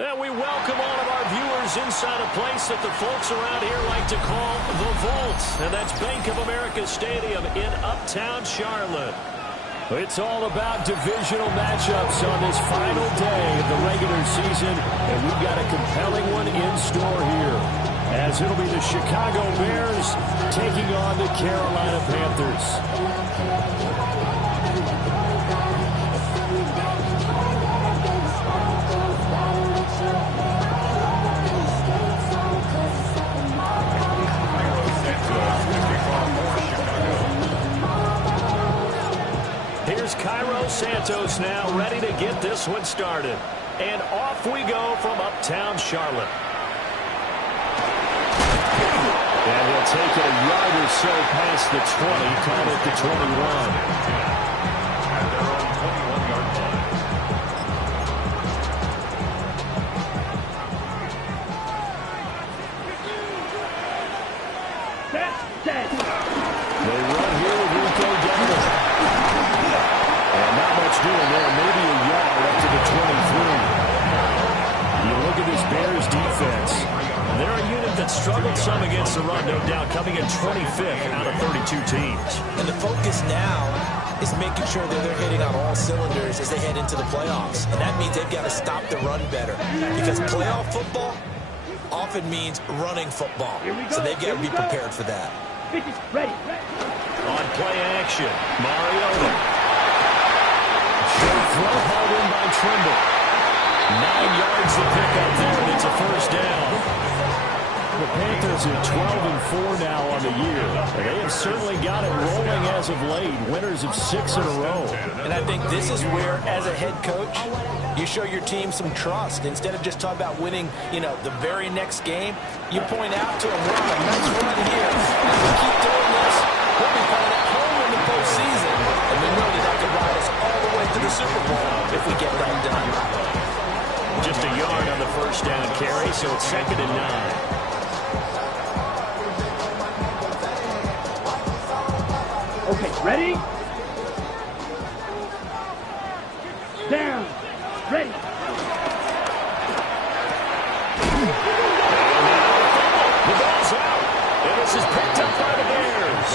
And we welcome all of our viewers inside a place that the folks around here like to call the Vault. And that's Bank of America Stadium in Uptown Charlotte. It's all about divisional matchups on this final day of the regular season. And we've got a compelling one in store here, as it'll be the Chicago Bears taking on the Carolina Panthers. Here's Cairo Santos now, ready to get this one started. And off we go from Uptown Charlotte. And he'll take it a yard or so past the 20, call it the 21. At their own 21-yard line. They run here with Rico Denver. And not much doing there, maybe a yard up to the 23. You look at this Bears defense. They're a unit that struggled some against the run, no doubt, coming in 25th out of 32 teams. And the focus now is making sure that they're hitting on all cylinders as they head into the playoffs. And that means they've got to stop the run better. Because playoff football often means running football. So they've got to be prepared for that. Ready. On play action, Mariota. Short throw hauled in by Trimble. 9 yards to pick up there, and it's a first down. The Panthers are 12-4 now on the year. And they have certainly got it rolling as of late. Winners of 6 in a row. And I think this is where, as a head coach, you show your team some trust. Instead of just talking about winning, the very next game, you point out to them, we're on a nice run here. If we keep doing this, we'll be playing at home in the postseason. And we know that could ride us all the way to the Super Bowl if we get that done. Just a yard on the first down carry, so it's 2nd and 9. Okay, ready? Down. Ready. The ball's out, and this is picked up by the Bears.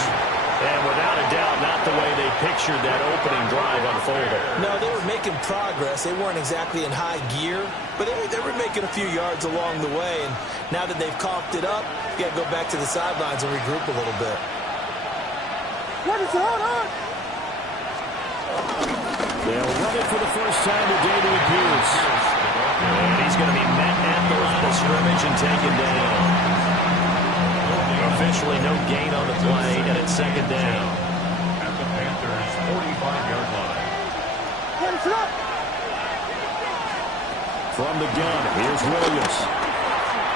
And without a doubt, not the way they pictured that opening drive unfolded. No, they were making progress. They weren't exactly in high gear, but they were making a few yards along the way. And now that they've coughed it up, you got to go back to the sidelines and regroup a little bit. What is going on? They'll run it for the first time to David Pierce. And he's going to be met at the line of scrimmage and taken down. Officially no gain on the play, and it's 2nd down. At the Panthers' 45-yard line. From the gun, here's Williams.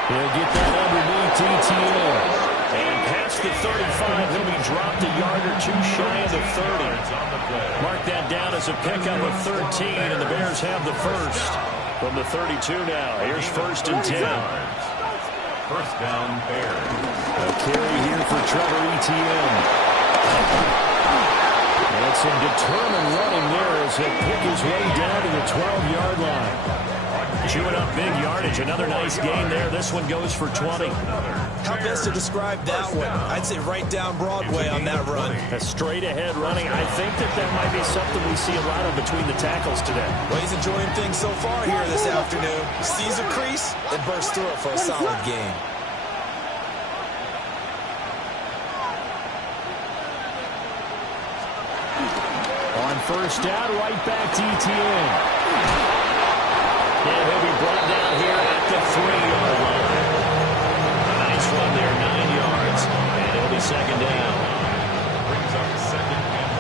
He'll get that underneath TTN. And past the 35, he'll be dropped a yard or two shy of the 30. Mark that down as a pickup of 13, and the Bears have the first. From the 32 now, here's 1st and 10. First down, Bears. A carry here for Trevor Etienne. And some determined running there as he'll pick his way down to the 12-yard line. Chewing up big yardage. Another nice gain there. This one goes for 20. How best to describe that one? I'd say right down Broadway on that run. A straight-ahead running. I think that might be something we see a lot of between the tackles today. Well, he's enjoying things so far here this afternoon. Sees a crease and bursts through it for a solid gain. On first down, right back to Etienne. And he'll be brought down here at the 3-yard line. A nice run there, 9 yards. And it'll be 2nd down. Brings up 2nd and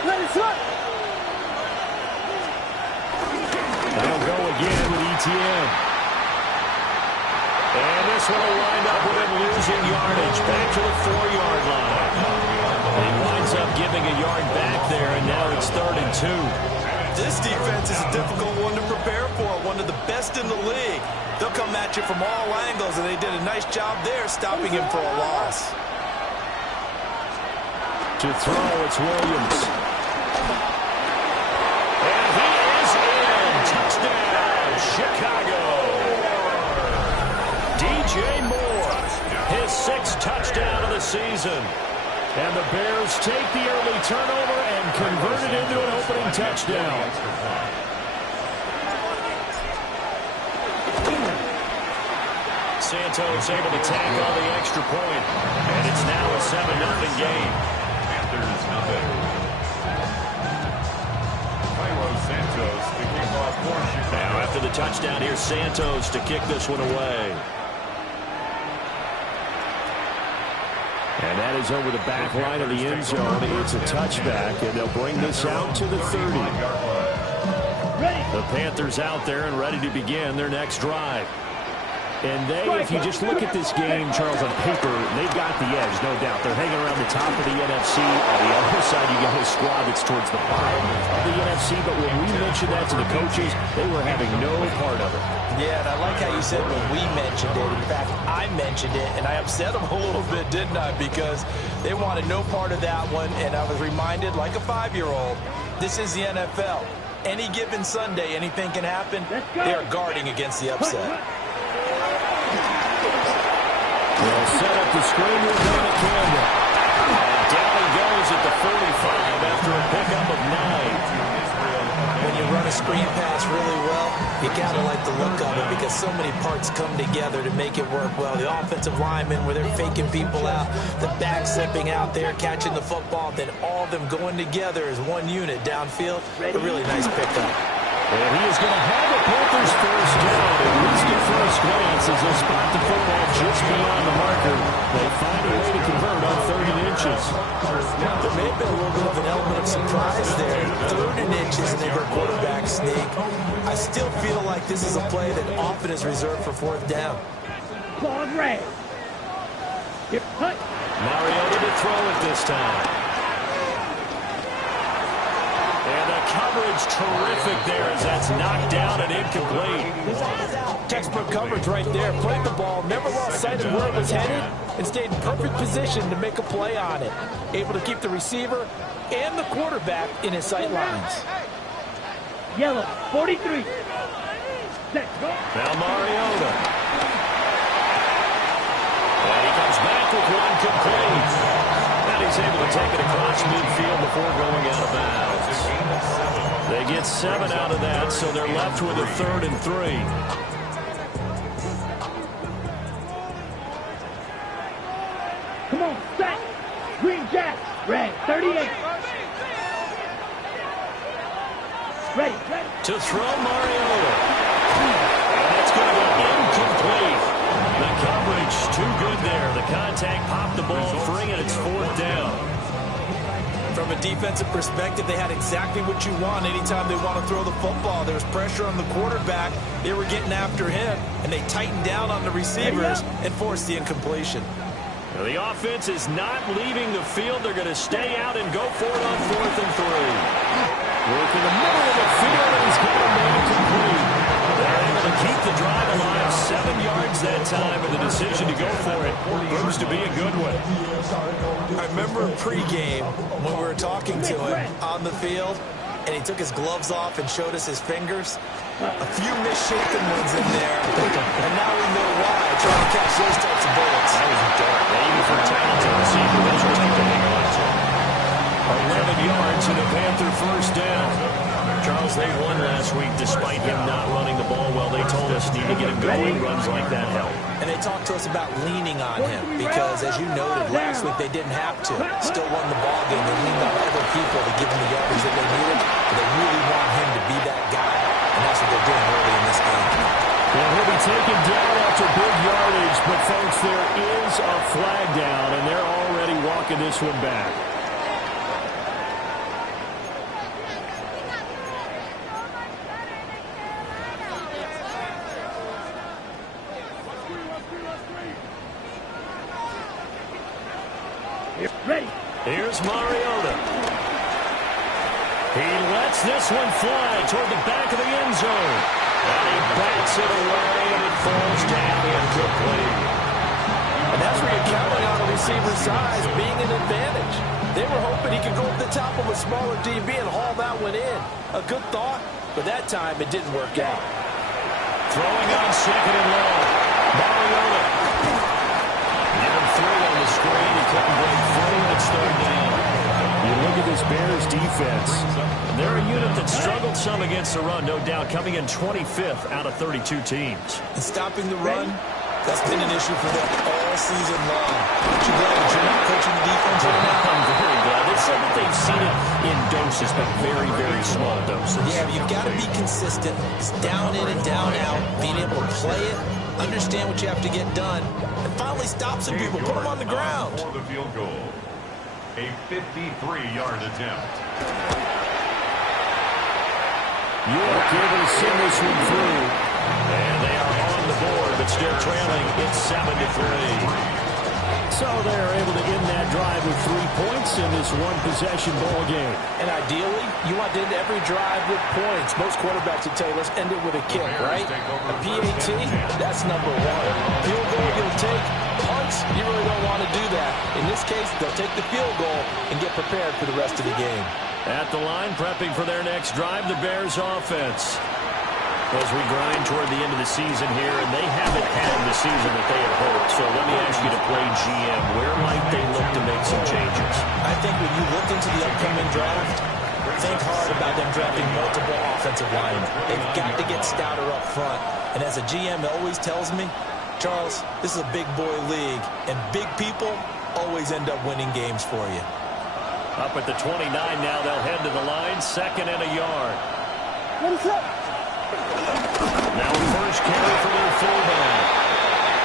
1. Let it slip. They'll go again with Etienne. And this one will wind up with him losing yardage. Back to the 4-yard line. He winds up giving a yard back there, and now it's 3rd and 2. This defense is a difficult one to prepare for, one of the best in the league. They'll come at you from all angles, and they did a nice job there stopping him for a loss. To throw, it's Williams. And he is in. DJ Moore, his 6th touchdown of the season. And the Bears take the early turnover and convert it into an opening touchdown. Santos able to tack on the extra point, and it's now a 7-0 game. Panthers nothing. Santos to kick off for Chicago. Now after the touchdown, here's Santos to kick this one away. And that is over the back line of the end zone. It's a touchback, and they'll bring this out to the 30. The Panthers out there and ready to begin their next drive. And they, if you just look at this game, Charles, on paper, they've got the edge, no doubt. They're hanging around the top of the NFC. On the other side, you got a squad that's towards the bottom of the NFC. But when we mentioned that to the coaches, they were having no part of it. Yeah, and I like how you said when we mentioned it. In fact, I mentioned it, and I upset them a little bit, didn't I? Because they wanted no part of that one, and I was reminded, like a 5-year-old, this is the NFL. Any given Sunday, anything can happen. They are guarding against the upset. They'll set up the screen with Dana Campbell. And down he goes at the 45 after a pickup of 9. When you run a screen pass really well, you got to like the look of it because so many parts come together to make it work well. The offensive linemen, where they're faking people out, the back slipping out there, catching the football, then all of them going together as one unit downfield. A really nice pickup. And he is going to have the Panthers first down, at least at first glance, as they'll spot the football just beyond the marker. They find a way to convert on 3rd and inches. There may have been a little bit of an element of surprise there. 3rd and inches and they go quarterback sneak. I still feel like this is a play that often is reserved for 4th down. Claude Ray. Mariota to throw it this time. And the coverage terrific there as that's knocked down and incomplete. Textbook coverage right there. Played the ball, never lost sight of where it was headed, and stayed in perfect position to make a play on it. Able to keep the receiver and the quarterback in his sight lines. Yellow, 43. Let's go. Now Mariota. And he comes back with one complete. And he's able to take it across midfield before going out of bounds. They get 7 out of that, so they're left with a 3rd and 3. Come on, set. Green Jack. Red, 38. Ready. To throw Mariota. And it's going to go incomplete. The coverage too good there. The contact popped the ball free, and it's 4th down. From a defensive perspective, they had exactly what you want anytime they want to throw the football. There was pressure on the quarterback. They were getting after him, and they tightened down on the receivers and forced the incompletion. Now the offense is not leaving the field. They're going to stay out and go for it on 4th and 3. Work in the middle of the field, and he's got a man complete. They're able to keep the drive alive. 7 yards that time, and the decision to go for it proves to be a good one. I remember pregame when we were talking to him on the field, and he took his gloves off and showed us his fingers. A few misshapen ones in there, and now we know why, trying to catch those types of bullets. That was dark. Even for a talented receiver, those are tough to hang on to. 11 yards and a Panther first down. Charles, they won last week despite him not running the ball well. They told us need to get him going. Runs like that help. And they talked to us about leaning on him because, as you noted, last week they didn't have to. Still won the ball game. They leaned on other people to give them the yardage that they needed. And they really want him to be that guy. And that's what they're doing early in this game. Well, he'll be taken down after big yardage. But, folks, there is a flag down, and they're already walking this one back. Ready. Here's Mariota. He lets this one fly toward the back of the end zone. And he backs it away, and it falls down incomplete. And that's where you're counting on a receiver's size being an advantage. They were hoping he could go up the top of a smaller DB and haul that one in. A good thought, but that time it didn't work out. Throwing on 2nd and long. Mariota screen. He couldn't break free, and it's third down. You look at this Bears defense. They're a unit that struggled some against the run, no doubt, coming in 25th out of 32 teams. And stopping the run, that's been an issue for them all season long. Aren't you glad that you're not coaching the defense right now? I'm very glad. They said that they've seen it in doses, but very, very small doses. Yeah, you've got to be consistent. It's down in and down out, being able to play it, understand what you have to get done, and finally stop some people, put them on the ground. For the field goal, a 53-yard attempt. York able to send this one through. And they are on the board, but still trailing. It's 7-3. So they're able to end that drive with 3 points in this one-possession ball game. And ideally, you want to end every drive with points. Most quarterbacks would tell you, let's end it with a kick, right? A PAT, that's number one. Field goal you'll take. Punts, you really don't want to do that. In this case, they'll take the field goal and get prepared for the rest of the game. At the line, prepping for their next drive, the Bears offense. As we grind toward the end of the season here, and they haven't had the season that they had hoped. So let me ask you to play GM. Where might they look to make some changes? I think when you look into the upcoming draft, think hard about them drafting multiple offensive linemen. They've got to get stouter up front. And as a GM always tells me, Charles, this is a big boy league, and big people always end up winning games for you. Up at the 29 now, they'll head to the line, 2nd and a yard. What is up? Now first carry for their fullback.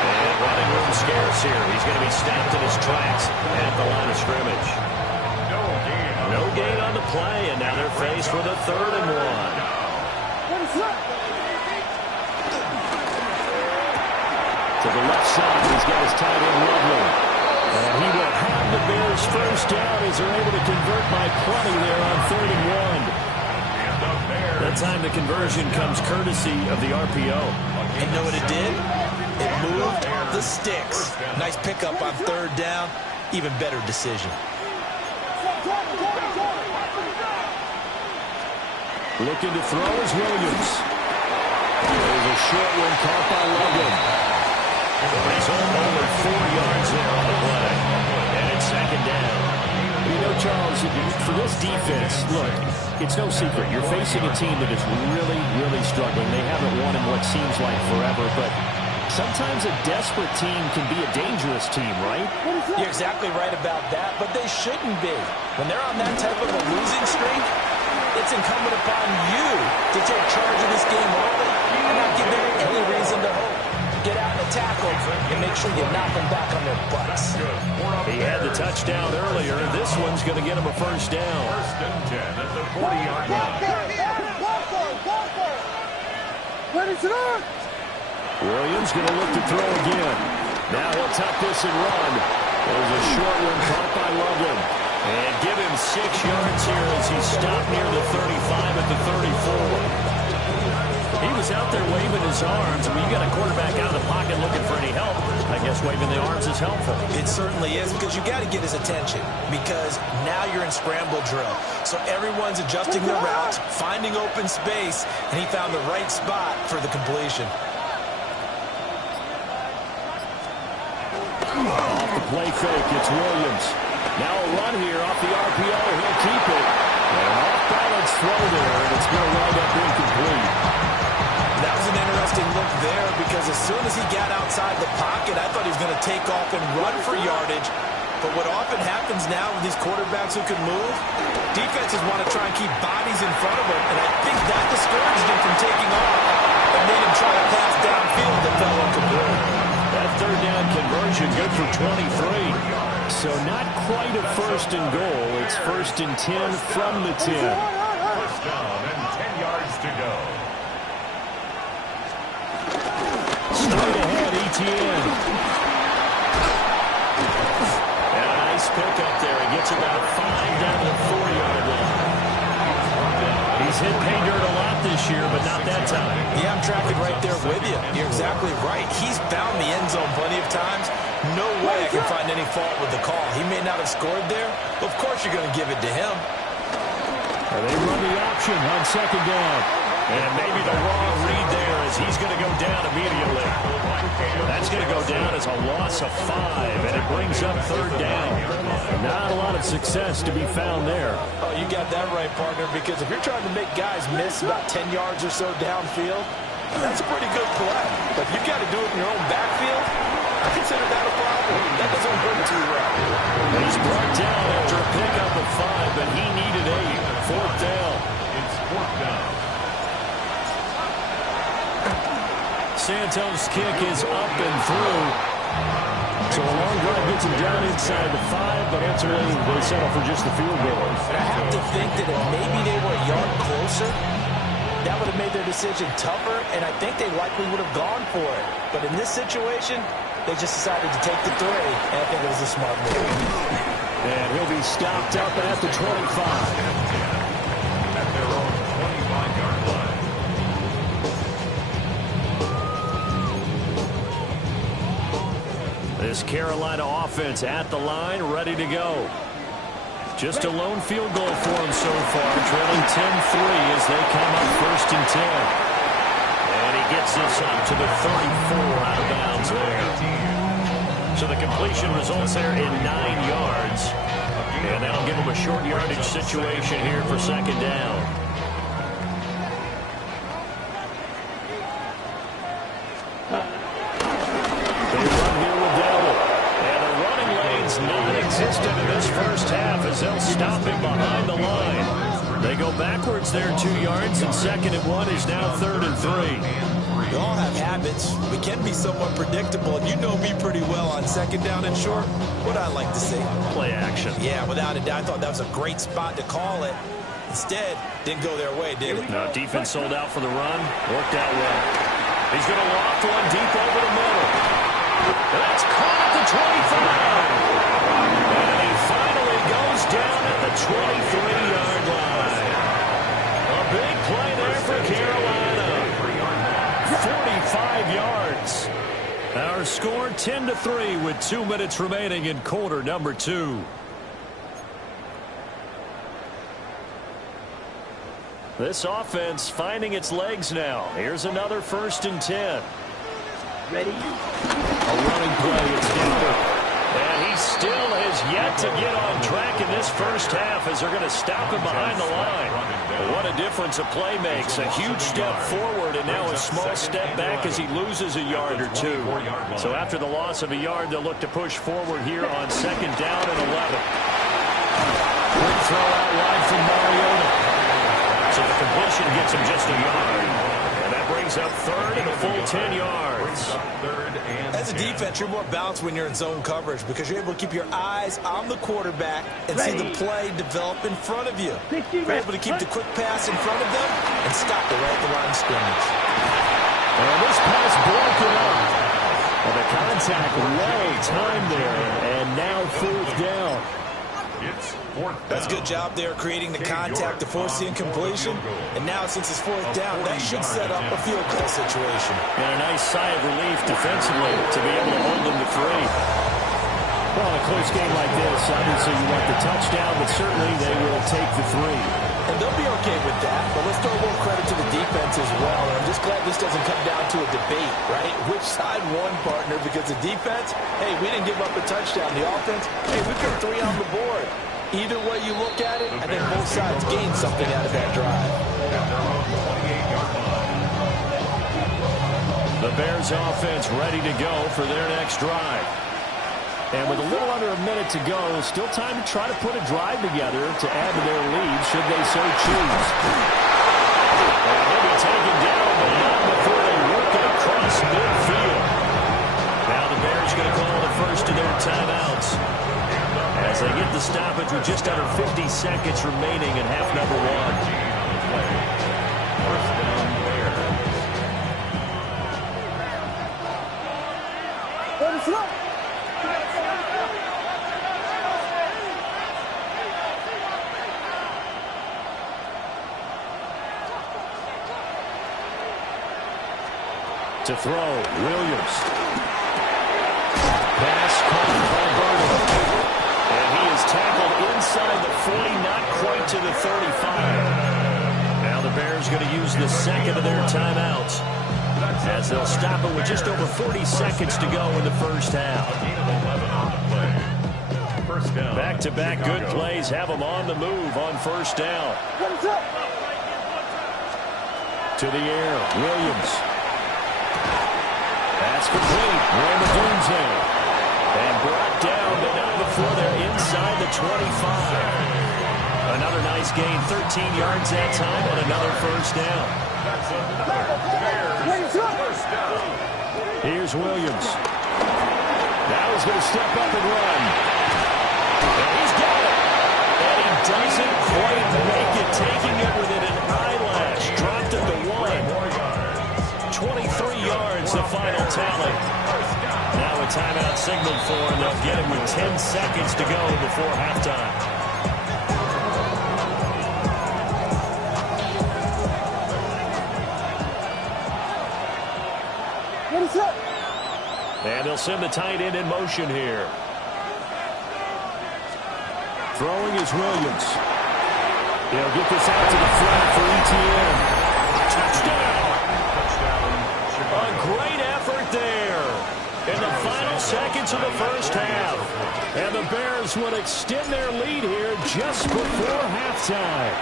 And running room scarce here. He's going to be stopped in his tracks at the line of scrimmage. No gain on the play, and now they're faced with a 3rd and 1. What is up? To the left side, he's got his tight end Lovely. And he will have the Bears first down as they're able to convert by plenty there on 3rd and 1. That time the conversion comes courtesy of the RPO. And know what it did? It moved the sticks. Nice pickup on 3rd down. Even better decision. Looking to throw is Williams. There's a short one caught by Logan. He's only 4 yards there on the play. And it's 2nd down. You know, Charles, for this defense, look, it's no secret. You're facing a team that is really, really struggling. They haven't won in what seems like forever, but sometimes a desperate team can be a dangerous team, right? You're exactly right about that, but they shouldn't be. When they're on that type of a losing streak, it's incumbent upon you to take charge of this game early and not give them any reason to hope. Get out and tackle and make sure you knock them back on their butts. He had the touchdown earlier. This one's going to get him a first down. 1st and 10 at the 40-yard line. What is it on? Williams going to look to throw again. Now he'll tuck this and run. There's a short one caught by Logan. And give him 6 yards here as he stopped near the 35 at the 34. He was out there waving his arms. I mean, you got a quarterback out of the pocket looking for any help. I guess waving the arms is helpful. It certainly is, because you got to get his attention, because now you're in scramble drill. So everyone's adjusting their routes, finding open space, and he found the right spot for the completion. Off the play fake, it's Williams. Now a run here off the RPO. He'll keep it. And an off-balance throw there, and it's going to wind up incomplete. That was an interesting look there, because as soon as he got outside the pocket, I thought he was going to take off and run for yardage. But what often happens now with these quarterbacks who can move, defenses want to try and keep bodies in front of them, and I think that discouraged him from taking off and made him try to pass downfield that fell incomplete. That 3rd down conversion good for 23. So not quite a 1st and goal. It's 1st and 10 from the 10. 1st down and 10 yards to go. Straight ahead, Etienne. And a nice pickup there. He gets about 5 down to the 4-yard line. He's hit pay dirt a lot this year, but not that time. Yeah, I'm tracking right there with you. You're exactly right. He's found the end zone plenty of times. No way I can find any fault with the call. He may not have scored there, but of course you're going to give it to him. They run the option on 2nd down. And maybe the wrong read there as he's going to go down immediately. That's going to go down as a loss of 5, and it brings up third down. Not a lot of success to be found there. Oh, you got that right, partner, because if you're trying to make guys miss about 10 yards or so downfield, that's a pretty good play. But if you've got to do it in your own backfield, I consider that a problem. That doesn't work too well. He's brought down after a pickup of 5, but he needed 8. Fourth down. It's fourth down. Santos' kick is up and through. So a long drive gets him down inside the 5, but ultimately they settle for just the field goal. But I have to think that if maybe they were a yard closer, that would have made their decision tougher, and I think they likely would have gone for it. But in this situation, they just decided to take the 3, and I think it was a smart move. And he'll be stopped up at the 25. At their own 25-yard line. This Carolina offense at the line, ready to go. Just a lone field goal for them so far, trailing 10-3 as they come up first and 10. And he gets this up to the 34 out of bounds there. So the completion results there in 9 yards. And that'll give them a short yardage situation here for second down. Non-existent in this first half as they'll stop him behind the line. They go backwards there 2 yards, and 2nd and 1 is now 3rd and 3. We all have habits. We can be somewhat predictable, and you know me pretty well on 2nd down and short. What I like to see. Play action. Yeah, without a doubt. I thought that was a great spot to call it. Instead, didn't go their way, did it? No, defense sold out for the run. Worked out well. He's going to loft one deep over the middle. That's caught at the 25. And he finally goes down at the 23-yard line. A big play there for Carolina. 45 yards. Our score 10-3 with 2 minutes remaining in quarter number 2. This offense finding its legs now. Here's another 1st and 10. Ready? A running play. It's Denver. And he still has yet to get on track in this first half as they're going to stop him behind the line. What a difference a play makes. A huge step forward and now a small step back as he loses a yard or 2. So after the loss of a yard, they'll look to push forward here on 2nd down and 11. Quick throw out wide from Mariota. So the completion gets him just a yard. And that brings up 3rd and a full 10 yards. As a defense, you're more balanced when you're in zone coverage because you're able to keep your eyes on the quarterback and see the play develop in front of you. You're able to keep the quick pass in front of them and stop it right at the line of scrimmage. And this pass broken up. Well, the contact well timed there, and now 4th down. That's a good job there creating the contact to force the incompletion. And now since it's 4th down, that should set up a field goal situation. And a nice sigh of relief defensively to be able to hold them to 3. Well, in a close game like this, obviously you want the touchdown, but certainly they will take the 3. And they'll be okay with that, but let's throw a little credit to the defense as well. And I'm just glad this doesn't come down to a debate, right? Which side won, partner? Because the defense, hey, we didn't give up a touchdown. The offense, hey, we put 3 on the board. Either way you look at it, I think both sides gained something out of that drive. The Bears offense ready to go for their next drive. And with a little under a minute to go, still time to try to put a drive together to add to their lead should they so choose. And he'll be taken down, but not before they work it across midfield. Now the Bears going to call the first of their timeouts as they get the stoppage with just under 50 seconds remaining in half number 1. First down there. Let us look. To throw, Williams. Pass caught by Burton. And he is tackled inside the 40, not quite to the 35. Now the Bears going to use the second of their timeouts, as they'll stop it with just over 40 seconds to go in the first half. Back-to-back good plays have them on the move on first down. To the air, Williams. That's complete. Ramadunze. And brought down, but not before they're inside the 25. Another nice gain, 13 yards that time, and another first down. Here's Williams. Now he's going to step up and run. And he's got it. And he doesn't quite make it, taking it within an eyelash. Dropped it to 1. 23 yards, the final tally. Now a timeout signaled for, and they'll get it with 10 seconds to go before halftime. And they'll send the tight end in motion here. Throwing is Williams. He'll get this out to the flat for ETN. Touchdown! A great effort there in the final seconds of the first half. And the Bears will extend their lead here just before halftime.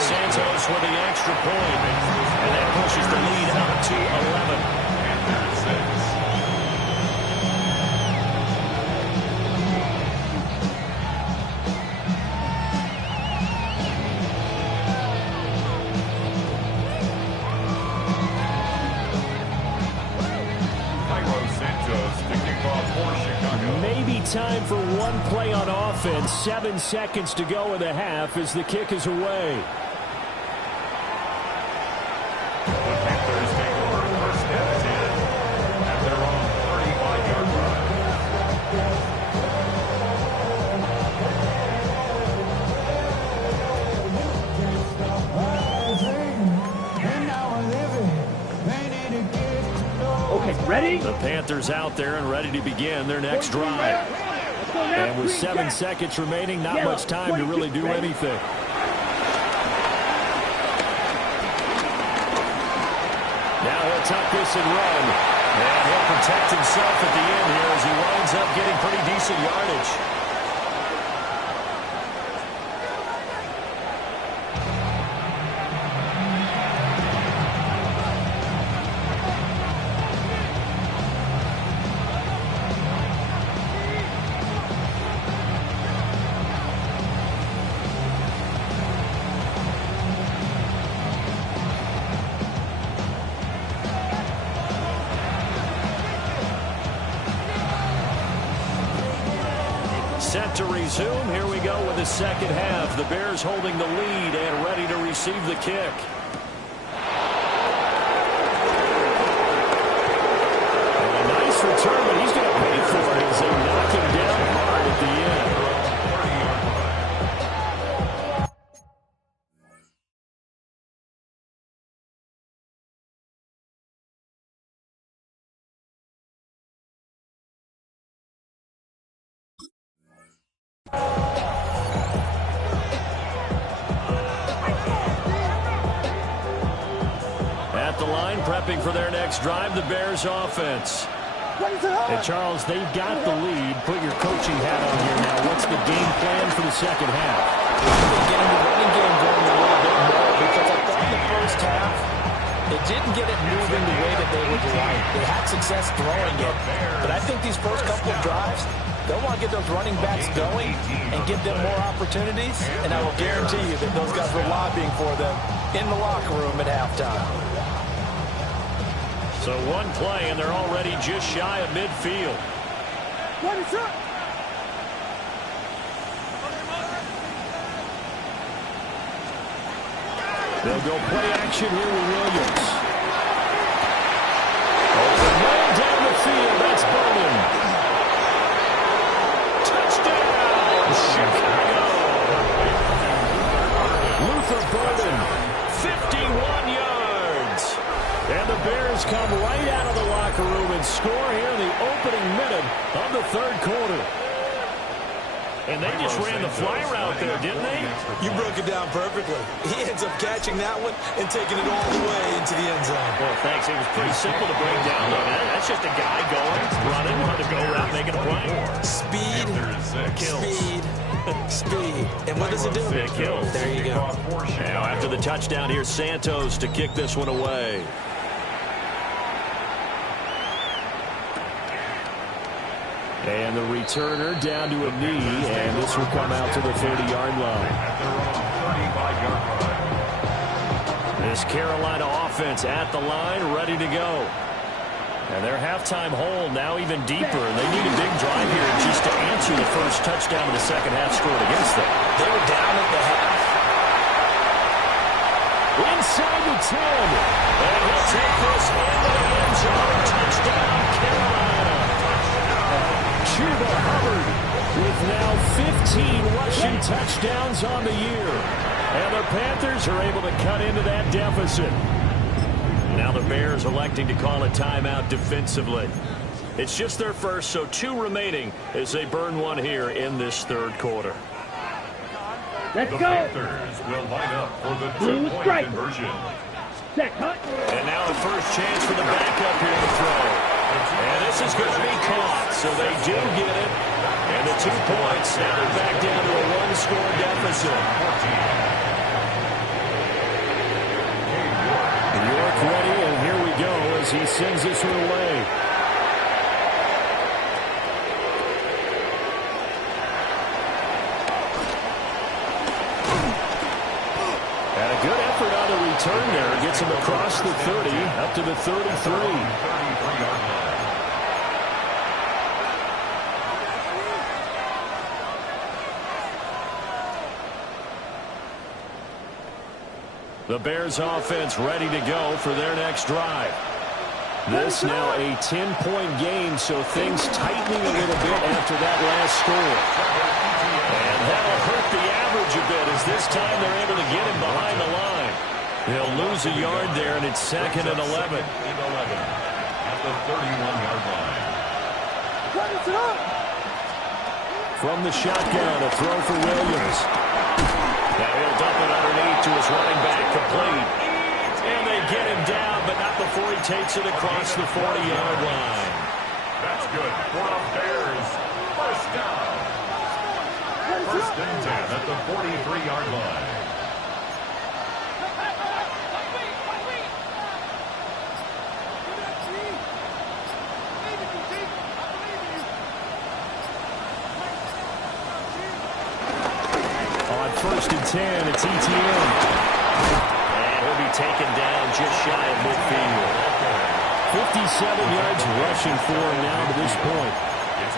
Santos with the extra point. And that pushes the lead out to 11. Time for one play on offense. 7 seconds to go in the half as the kick is away. The Panthers take over first and 10 at their own 35-yard line. Okay, ready? The Panthers out there and ready to begin their next drive. And with 7 seconds remaining, not much time to really do anything. Now he'll tuck this and run. And he'll protect himself at the end here as he winds up getting pretty decent yardage. Set to resume. Here we go with the second half. The Bears holding the lead and ready to receive the kick. And a nice return, but he's going to pay for it as they knock him down hard at the end. At the line, prepping for their next drive, the Bears offense. And Charles, they've got the lead. Put your coaching hat on here now. What's the game plan for the second half? Getting the running game going a little bit more, because I thought in the first half it didn't get it moving the way that they would like. They had success throwing it, but I think these first couple of drives, they'll want to get those running backs going and give them more opportunities, and I will guarantee you that those guys were lobbying for them in the locker room at halftime. So one play, and they're already just shy of midfield. They'll go play action here with Williams. Right down the field, that's Bowman. Touchdown, Chicago. Luther Burden, 51 yards. And the Bears come right out of the locker room and score here in the opening minute of the third quarter. And they just ran the fly route there, didn't they? You broke it down perfectly. He ends up catching that one and taking it all the way into the end zone. Well, thanks. It was pretty simple to break down, though. That's just a guy going, running, on the go route, making a play. Speed, speed, speed. And what does it do? It kills. There you go. Now, after the touchdown, here's Santos to kick this one away. And the returner down to a knee, and this will come out to the 30-yard line. This Carolina offense at the line, ready to go. And their halftime hole now even deeper, and they need a big drive here just to answer the first touchdown of the second half scored against them. They were down at the half. Inside the 10. And he'll take this into the end zone. Touchdown, Carolina. Chuba Hubbard with now 15 rushing touchdowns on the year. And the Panthers are able to cut into that deficit. Now the Bears electing to call a timeout defensively. It's just their first, so 2 remaining as they burn one here in this third quarter. Let's go. The Panthers will line up for the two-point conversion. Set, cut. And now the first chance for the backup here to throw. And this is going to be caught, so they do get it. And the 2 points, now they're back down to a 1-score deficit. York ready, and here we go as he sends this one away. And a good effort on the return there. Gets him across the 30, up to the 33. The Bears offense ready to go for their next drive. This now a 10-point game, so things tightening a little bit after that last score. And that'll hurt the average a bit as this time they're able to get him behind the line. They'll lose a yard there, and it's 2nd and 11. At the 31-yard line. From the shotgun, a throw for Williams. Now he'll dump it underneath to his running back, complete. And they get him down, but not before he takes it across the 40-yard line. That's good for the Bears. First down. 1st and 10 at the 43-yard line. On 1st and 10, it's ETN. And he'll be taken down just shy of midfield. 57 yards rushing for him now to this point.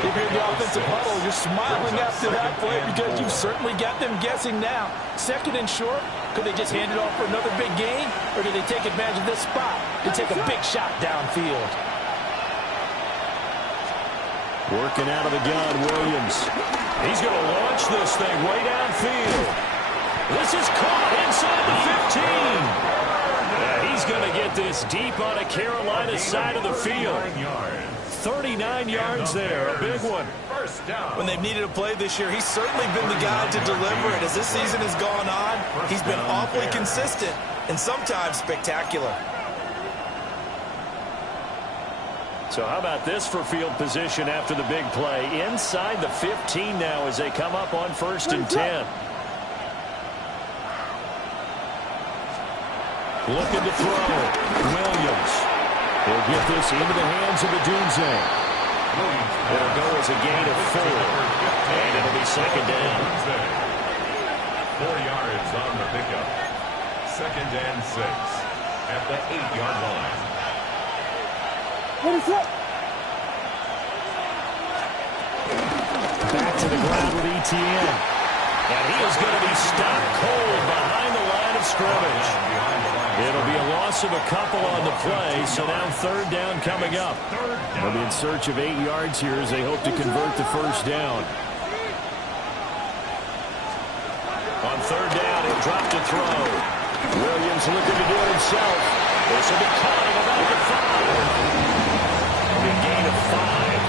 If you're in the offensive huddle, you're smiling after that play because you've certainly got them guessing now. 2nd and short, could they just hand it off for another big gain? Or do they take advantage of this spot to take a big shot downfield? Working out of the gun, Williams. He's going to launch this thing way downfield. This is caught inside the 15. He's going to get this deep on a Carolina side of the field. 39 yards there, a big one. When they've needed a play this year, he's certainly been the guy to deliver it. As this season has gone on, he's been awfully consistent and sometimes spectacular. So how about this for field position after the big play? Inside the 15 now as they come up on 1st and 10. Looking to throw. Williams. He'll get this into the hands of the Dunze. It'll go as a gain of 4. And it'll be 2nd down. 4 yards on the pickup. 2nd and 6 at the 8-yard line. What is up? Back to the ground with ETN. And he is going to be stopped cold behind the line of scrimmage. It'll be a loss of a couple on the play, so now 3rd down coming up. They'll be in search of 8 yards here as they hope to convert the 1st down. On 3rd down, he'll drop to throw. Williams looking to do it himself. This will be caught at about the 5. A gain of 5.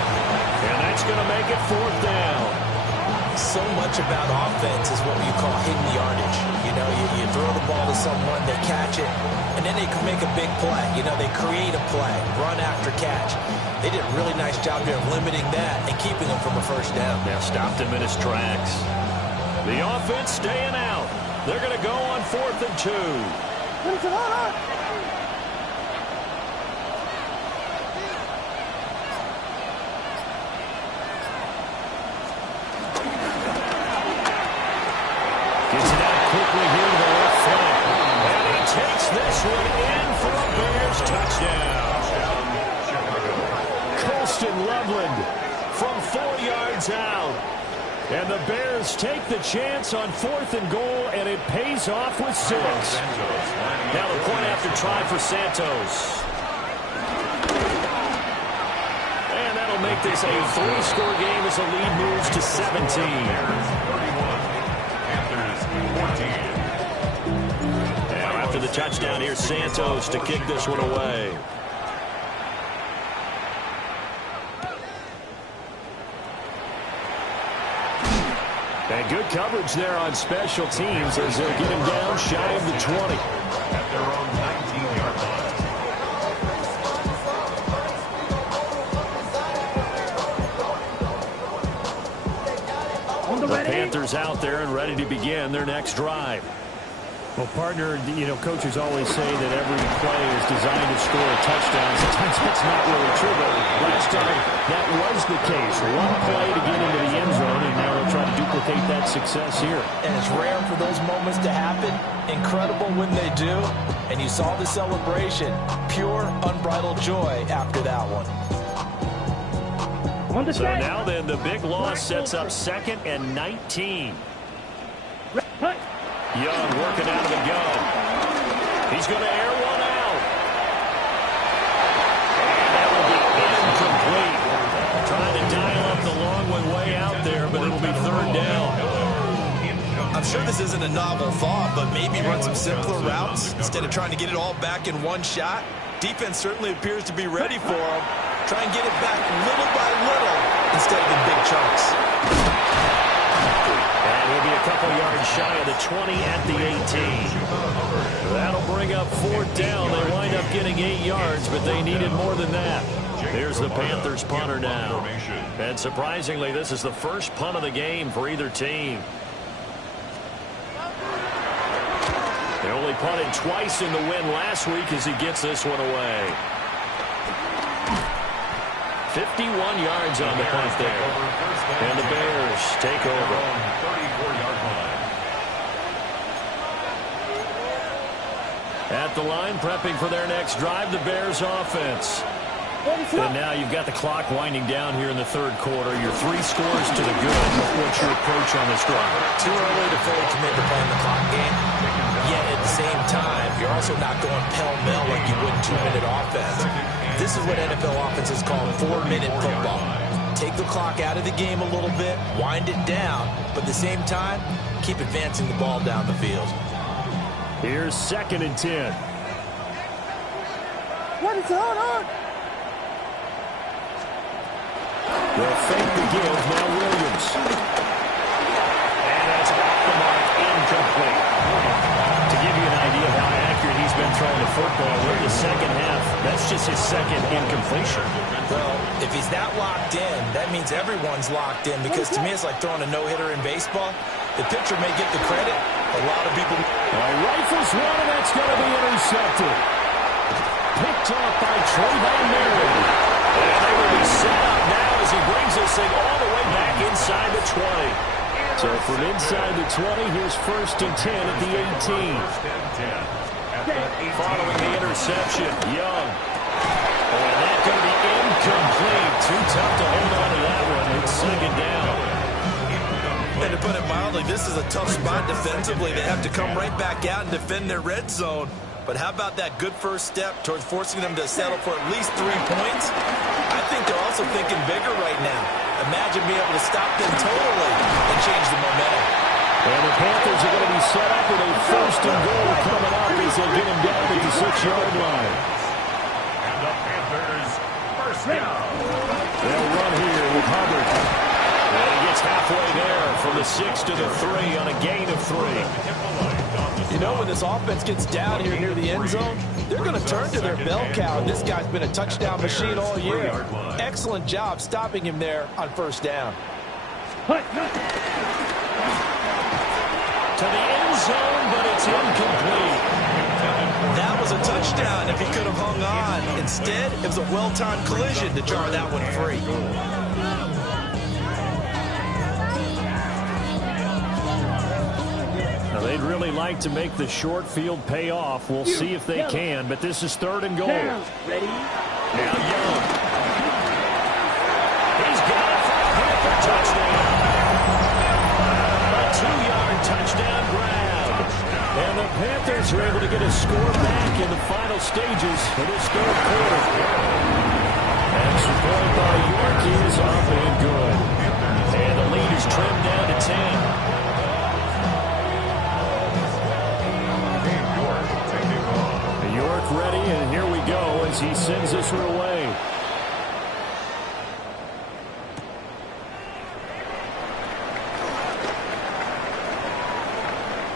And that's going to make it 4th down. So much about offense is what you call hitting the someone, they catch it, and then they can make a big play. You know, they create a play, run after catch. They did a really nice job here of limiting that and keeping him from a first down. Now stopped him in his tracks. The offense staying out. They're going to go on 4th and 2. Gets it out quickly here to the left flank. And he takes this one in for a Bears touchdown. Colston Loveland from 4 yards out. And the Bears take the chance on 4th and goal, and it pays off with 6. Now the point after try for Santos. And that'll make this a 3-score game as the lead moves to 17. 31. Panthers 14. Now after the touchdown, here's Santos to kick this one away. And good coverage there on special teams as they'll get him down shy of the 20. At their own 19-yard line. The Panthers out there and ready to begin their next drive. Well, partner, you know, coaches always say that every play is designed to score a touchdown. Sometimes that's not really true, but last time that was the case. One play to get into the end zone, and now they'll try to duplicate that success here. And it's rare for those moments to happen. Incredible when they do. And you saw the celebration. Pure, unbridled joy after that one. So now then, the big loss sets up 2nd and 19. Young working out of the gun. He's going to air one out. And that will be incomplete. Trying to dial up the long way out there, but it'll be 3rd down. I'm sure this isn't a novel thought, but maybe run some simpler routes instead of trying to get it all back in one shot. Defense certainly appears to be ready for him. Try and get it back little by little instead of in big chunks. And he'll be a couple yards shy of the 20 at the 18. That'll bring up 4th down. They wind up getting 8 yards, but they needed more than that. There's the Panthers punter now. And surprisingly, this is the first punt of the game for either team. They only punted twice in the win last week as he gets this one away. 51 yards on the punt there. And the Bears take over. 34-yard line. At the line, prepping for their next drive, the Bears offense. And now you've got the clock winding down here in the 3rd quarter. Your 3 scores to the good. What's your approach on this drive? Too early to fully commit to playing the clock game. Yet at the same time, you're also not going pell-mell like you would in 2-minute offense. This is what NFL offenses call 4-minute football. Take the clock out of the game a little bit, wind it down, but at the same time, keep advancing the ball down the field. Here's 2nd and 10. What is going on? They'll fake the give, now Williams. And that's off the mark, incomplete. To give you an idea of how accurate he's been throwing the football, we're in the 2nd half. That's just his 2nd incompletion. Well, if he's that locked in, that means everyone's locked in, because to me it's like throwing a no-hitter in baseball. The pitcher may get the credit. A lot of people... Rifles one, and that's going to be intercepted. Picked off by Trayvon Merritt. And they will be set up now as he brings this thing all the way back inside the 20. So from inside the 20, here's 1st and 10 at the 18. Following the interception, Young. And that's going to be incomplete. Too tough to hold on to that one. It's 2nd down. And to put it mildly, this is a tough spot defensively. They have to come right back out and defend their red zone. But how about that good first step towards forcing them to settle for at least 3 points? I think they're also thinking bigger right now. Imagine being able to stop them totally and change the momentum. And the Panthers are going to be set up with a 1st and goal coming up as they get him down at the 6-yard line. And the Panthers 1st down. They'll run here with Hubbard. And he gets halfway there from the 6 to the 3 on a gain of 3. You know, when this offense gets down here near the end zone, they're going to turn to their bell cow. This guy's been a touchdown machine all year. Excellent job stopping him there on first down. To the end zone, but it's incomplete. That was a touchdown if he could have hung on. Instead, it was a well-timed collision to jar that one free. Now, they'd really like to make the short field pay off. We'll see if they can, but this is 3rd and goal. Ready? Now Young. He's got it for a Panther touchdown. A 2-yard touchdown grab. And the Panthers are able to get a score back in the final stages of this 3rd quarter. Extra point by York is up and good. And the lead is trimmed down to 10. York ready, and here we go as he sends this one away.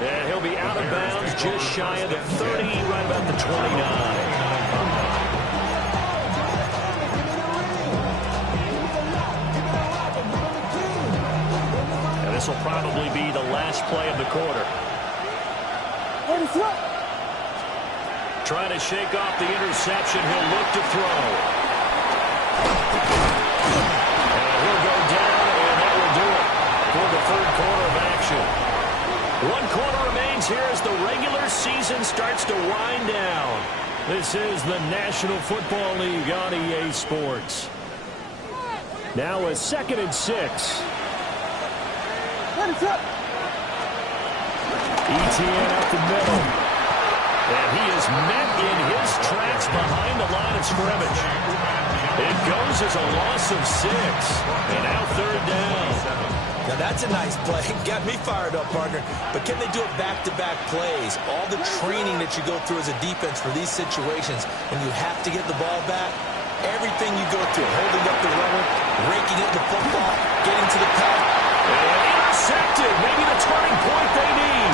And he'll be out of bounds just shy of the 30, right about the 29. And this will probably be the last play of the quarter. Trying to shake off the interception. He'll look to throw. And he'll go down, and that will do it for the 3rd quarter of action. 1 quarter remains here as the regular season starts to wind down. This is the National Football League on EA Sports. Now a 2nd and 6. ETN up the middle. And he is met in his tracks behind the line of scrimmage. It goes as a loss of 6. And now 3rd down. Now that's a nice play. Got me fired up, partner. But can they do it back-to-back plays? All the training that you go through as a defense for these situations, when you have to get the ball back, everything you go through, holding up the runner, raking it the football, getting to the pass. And intercepted. Maybe the turning point they need.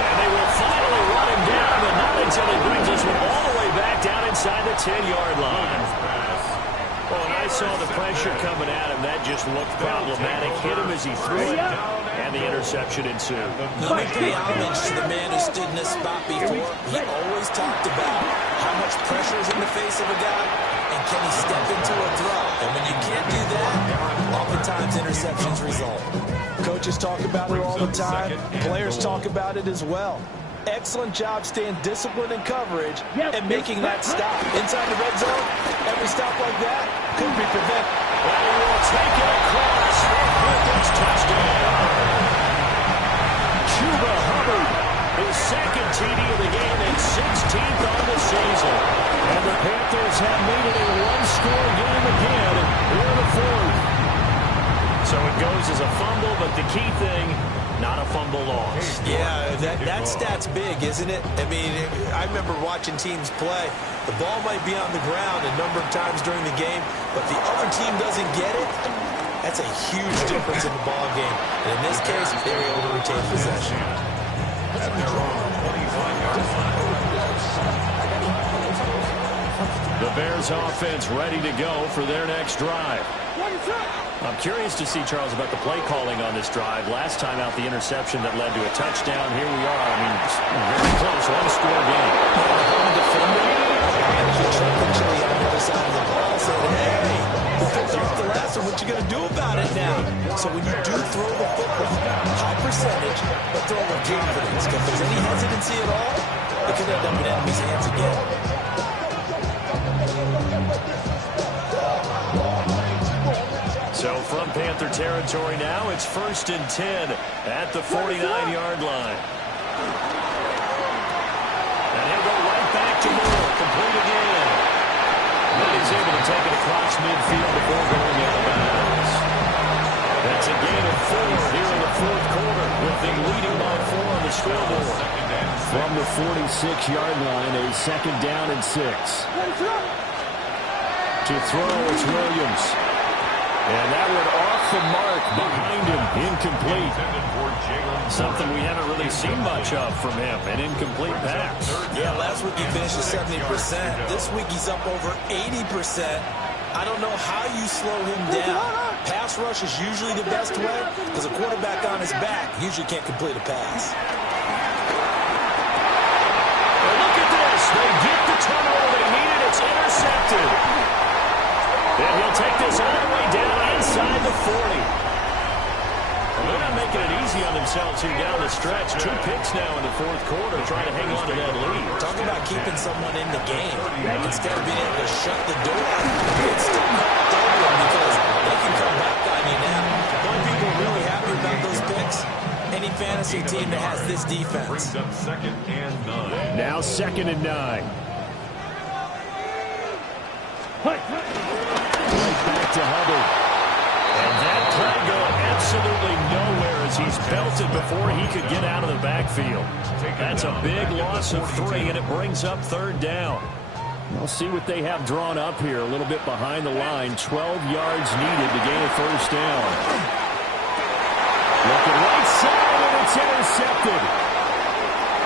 And they will finally run him down, but not until he brings us all the way back down inside the 10-yard line. Oh, and I saw the pressure coming at him. That just looked problematic. Hit him as he threw it, and the interception ensued. Let me pay homage to the man who stood in this spot before. He always talked about how much pressure is in the face of a guy, and can he step into a throw. And when you can't do that, oftentimes interceptions result. Coaches talk about it all the time. Players talk about it as well. Excellent job staying disciplined in coverage and making that stop. Inside the red zone, every stop like that could be prevented. And he will take it across for a Panthers touchdown. Chuba Hubbard, his 2nd TD of the game and 16th on the season. And the Panthers have made it a 1-score game again here in the 4th. So it goes as a fumble, but the key thing, not a fumble loss. Yeah, that stat's big, isn't it? I mean, I remember watching teams play. The ball might be on the ground a number of times during the game, but the other team doesn't get it. That's a huge difference in the ball game. And in this case, they were able to retain possession. The Bears offense ready to go for their next drive. I'm curious to see, Charles, about the play calling on this drive. Last time out, the interception that led to a touchdown. Here we are. I mean, very close. 1-score game. The defender, and the chili on the other side of the ball said, hey, you picked off the last one. What you going to do about it now? So when you do throw the football, high percentage, but throw with confidence. If there's any hesitancy at all, it could end up in enemy's hands again. So from Panther territory now, it's 1st and 10 at the 49-yard line. And he'll go right back to Moore, complete again. But he's able to take it across midfield before going out of bounds. That's a gain of 4 here in the 4th quarter, with them leading by 4 on the scoreboard. From the 46-yard line, a 2nd down and 6. To throw, it's Williams. And that one off the mark behind him. Incomplete. Something we haven't really seen much of from him. An incomplete pass. Yeah, last week he finished at 70%. This week he's up over 80%. I don't know how you slow him down. Pass rush is usually the best way because a quarterback on his back usually can't complete a pass. Well, look at this. They get the turnover they needed. It's intercepted. And he'll take this all the way down inside the 40. Well, they're not making it easy on themselves here down the stretch. 2 picks now in the fourth quarter trying to hang on to that lead. Talk about keeping someone in the game. Instead of being able to shut the door, it's still cracked open because they can come back on you now. One people are really happy about those picks. Any fantasy team that has this defense. Brings up 2nd and 9. Now 2nd and 9. Right back to Hubbard. And that play going absolutely nowhere as he's belted before he could get out of the backfield. That's a big loss of 3, and it brings up 3rd down. We'll see what they have drawn up here. A little bit behind the line. 12 yards needed to gain a 1st down. Looking right side, and it's intercepted.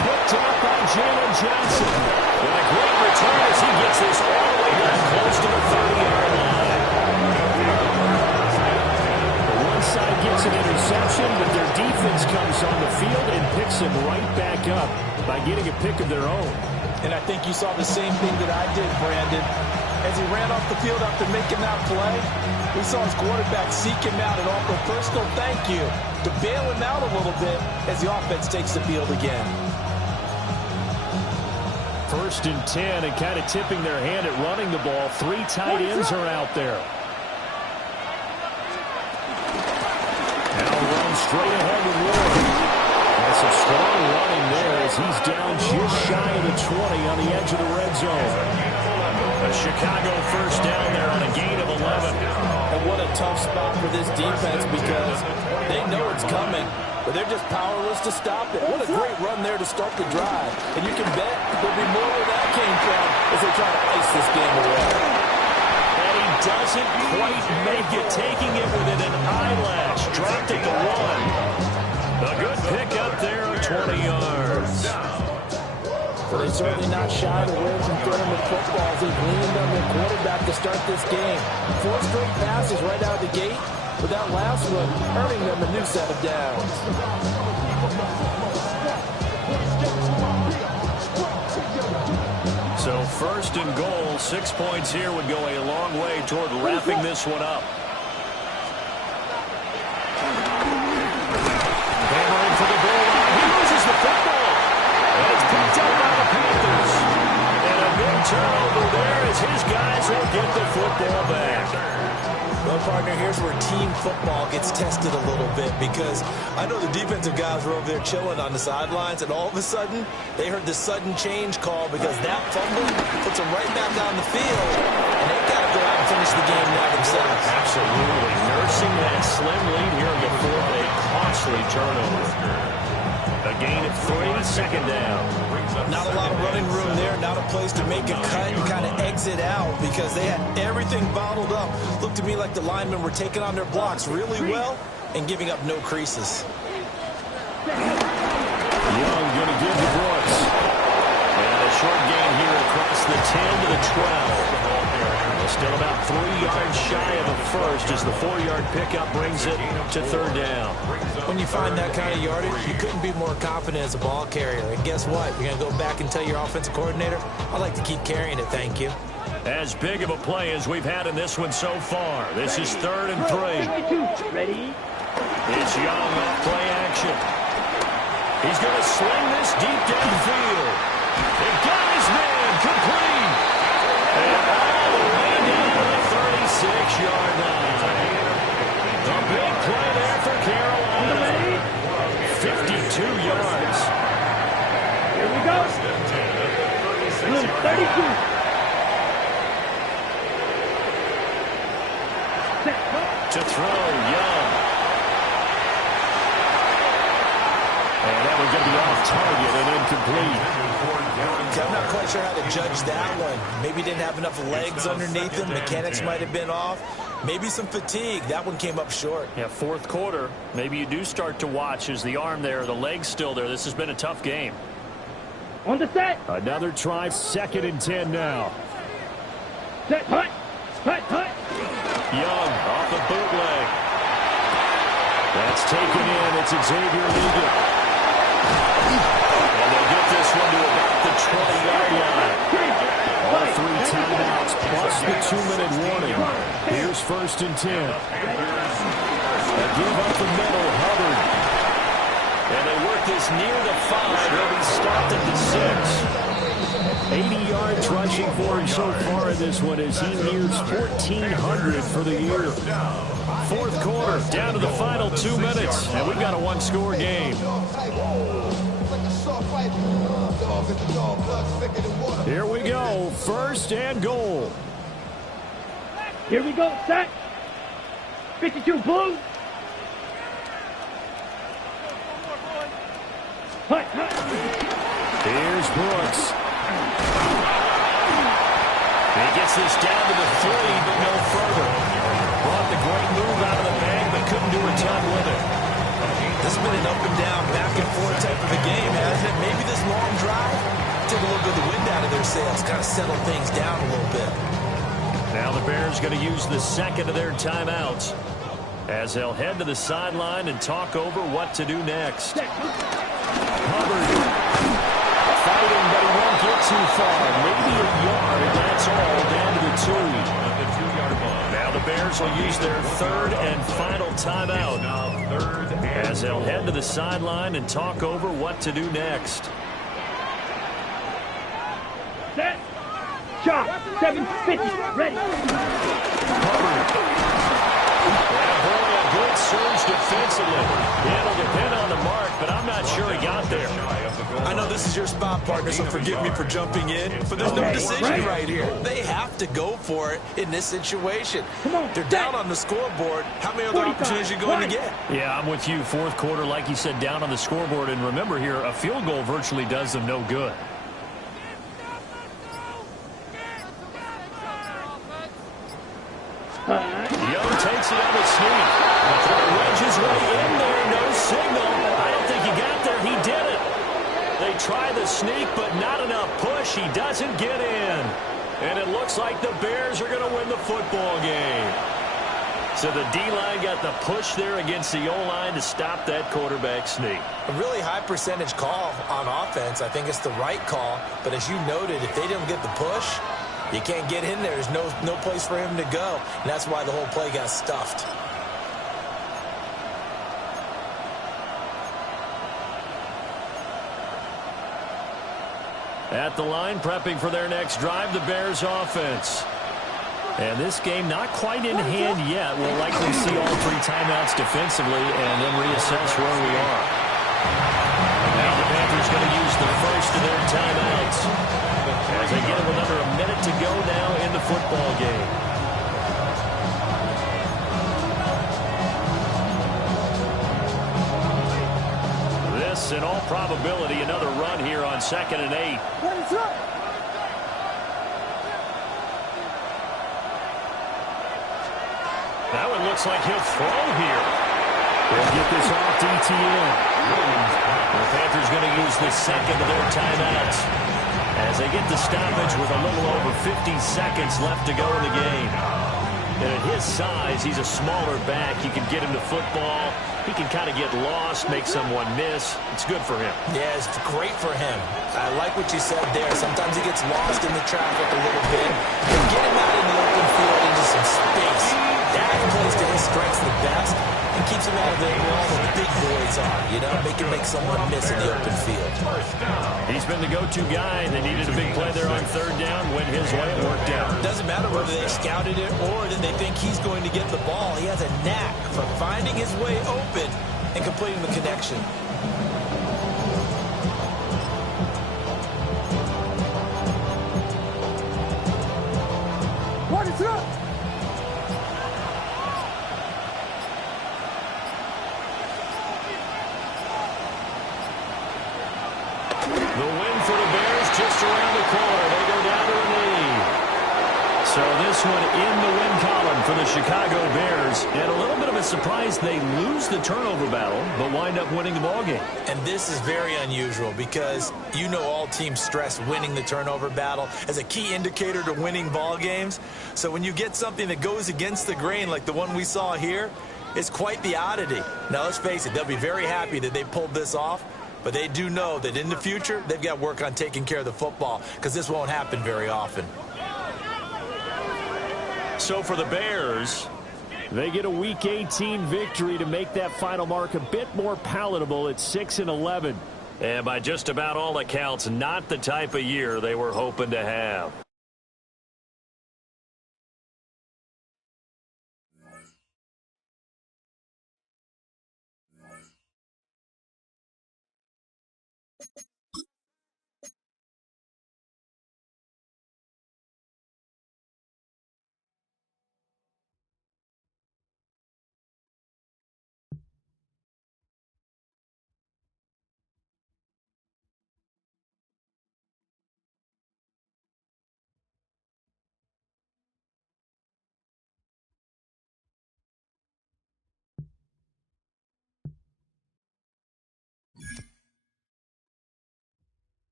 Picked up by Jalen Johnson. With a great return as he gets this all the way down close to the 30-yard line. One side gets an interception, but their defense comes on the field and picks him right back up by getting a pick of their own. And I think you saw the same thing that I did, Brandon. As he ran off the field after making that play, we saw his quarterback seek him out and offer a personal thank you to bail him out a little bit as the offense takes the field again. 1st and 10, and kind of tipping their hand at running the ball. 3 tight ends are out there. Now run straight ahead with Ward. And some strong running there as he's down just shy of the 20 on the edge of the red zone. A Chicago 1st down there on a gain of 11. And what a tough spot for this defense because they know it's coming, but they're just powerless to stop it. What a great run there to start the drive. And you can bet there'll be more where that came from as they try to ice this game away. And he doesn't quite make it, taking it within an eyelash. Dropped it to 1. A good pick up there on 20 yards. But they're certainly not shy away from throwing the footballs. They've leaned on their quarterback to start this game. 4 straight passes right out of the gate, with that last one earning them a new set of downs. So 1st and goal, 6 points here would go a long way toward wrapping this one up. Hammering for the goal line. He loses the football. And it's picked up by the Panthers. And a big turnover there as his guys will get the football back. Well, partner, here's where team football gets tested a little bit because I know the defensive guys were over there chilling on the sidelines, and all of a sudden, they heard the sudden change call because that fumble puts them right back on the field, and they've got to go out and finish the game now themselves. Absolutely. Nursing that slim lead here before a costly turnover. A gain of 3, 2nd down. Not a lot of running room there, not a place to make a cut and kind of exit out because they had everything bottled up. Looked to me like the linemen were taking on their blocks really well and giving up no creases. Young going to give to Brooks. And a short gain here across the 10 to the 12. Still about 3 yards shy of a first as the 4-yard pickup brings it to 3rd down. When you find that kind of yardage, you couldn't be more confident as a ball carrier. And guess what? You're going to go back and tell your offensive coordinator, I'd like to keep carrying it, thank you. As big of a play as we've had in this one so far. This is 3rd and 3. Ready? It's Young off play action. He's going to sling this deep downfield. He got his man complete. And all the way down to the 36-yard line. A big play there for Carolina. 52 yards. Here we go. 32. To throw, Young. And that was going to be off target and incomplete. I'm not quite sure how to judge that one. Maybe didn't have enough legs underneath him. Mechanics might have been off. Maybe some fatigue. That one came up short. Yeah, fourth quarter. Maybe you do start to watch as the arm there, the leg's still there. This has been a tough game. On the set. Another try, 2nd and 10 now. Set, hut. Hut, hut. Young off the bootleg. That's taken in. It's Xavier Legan. And they'll get this one to about the 20-yard line. All 3 timeouts plus the 2-minute warning. Here's 1st and 10. A give up the middle, Hubbard. And they work this near the 5. He'll be stopped at the 6. 80 yards rushing for him so far in this one as he nears 1,400 for the year. Fourth quarter, down to the final 2 minutes, and we've got a one-score game. Here we go, 1st and goal. Here we go, set. 52 blue. Hut, hut. Here's Brooks. He gets this down to the 3, but no further. Brought the great move out of the bag, but couldn't do a ton with it. This has been an up and down, back and forth type of a game, hasn't it? Maybe this long drive took a little bit of the wind out of their sails, kind of settled things down a little bit. Now the Bears going to use the 2nd of their timeouts as they'll head to the sideline and talk over what to do next. Hubbard fighting, but he won't get too far. Maybe a yard, that's all, down to the 2. Now the Bears will use their 3rd and final timeout as they'll head to the sideline and talk over what to do next. Set. Shot. 750. Ready. Boy, a good surge defensively. It'll depend on the mark, but I'm not sure he got there. I know this is your spot, partner, so forgive me for jumping in, but there's no decision right here. They have to go for it in this situation. Come on, they're down on the scoreboard. How many other opportunities are you going to get? Yeah, I'm with you. Fourth quarter, like you said, down on the scoreboard. And remember here, a field goal virtually does them no good. Young takes it on the sneak. Wedges way in there, no signal. I don't think he got there. He did it. They try the sneak, but not enough push. He doesn't get in. And it looks like the Bears are going to win the football game. So the D-line got the push there against the O-line to stop that quarterback sneak. A really high percentage call on offense. I think it's the right call. But as you noted, if they didn't get the push, you can't get in there. There's no place for him to go. And that's why the whole play got stuffed. At the line, prepping for their next drive, the Bears offense. And this game not quite in hand yet. We'll likely see all 3 timeouts defensively and then reassess where we are. Now the Panthers going to use the first of their timeouts as they get it with under a minute to go now in the football game. This, in all probability, another run here on 2nd and 8. That one looks like he'll throw here. They'll get this off DTN. The Panthers going to use the 2nd of their timeouts as they get the stoppage with a little over 50 seconds left to go in the game. And at his size, he's a smaller back. He can get into football. He can kind of get lost, make someone miss. It's good for him. Yeah, it's great for him. I like what you said there. Sometimes he gets lost in the traffic a little bit. But get him out in the open field into some space. That plays to his strengths the best and keeps him out of there where all the big boys are. You know, make someone miss in the open field. He's been the go-to guy. They needed a big play there on 3rd down. Went his way. It worked out. Doesn't matter whether they scouted it or that they think he's going to get the ball. He has a knack for finding his way open and completing the connection. What is up? The win for the Bears. just around the corner. They go down to a knee. So this one in the win column for the Chicago Bears. And a little bit of a surprise, they lose the turnover battle, but wind up winning the ballgame. And this is very unusual because you know all teams stress winning the turnover battle as a key indicator to winning ball games. So when you get something that goes against the grain like the one we saw here, it's quite the oddity. Now, let's face it, they'll be very happy that they pulled this off, but they do know that in the future, they've got to work on taking care of the football because this won't happen very often. So for the Bears, they get a Week 18 victory to make that final mark a bit more palatable at 6-11. And by just about all accounts, not the type of year they were hoping to have.